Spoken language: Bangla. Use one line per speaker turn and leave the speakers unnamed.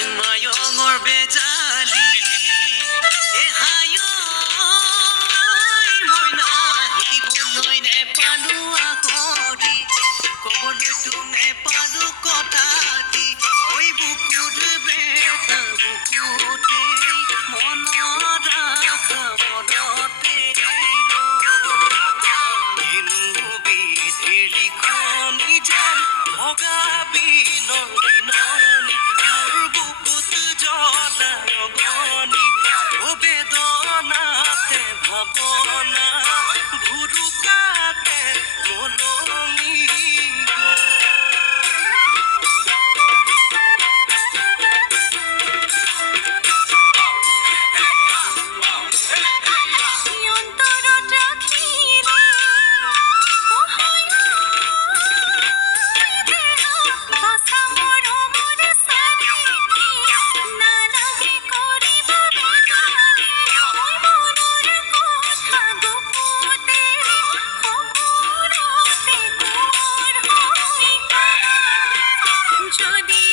in my ভাৱনা ভুৰুকাতে
যদি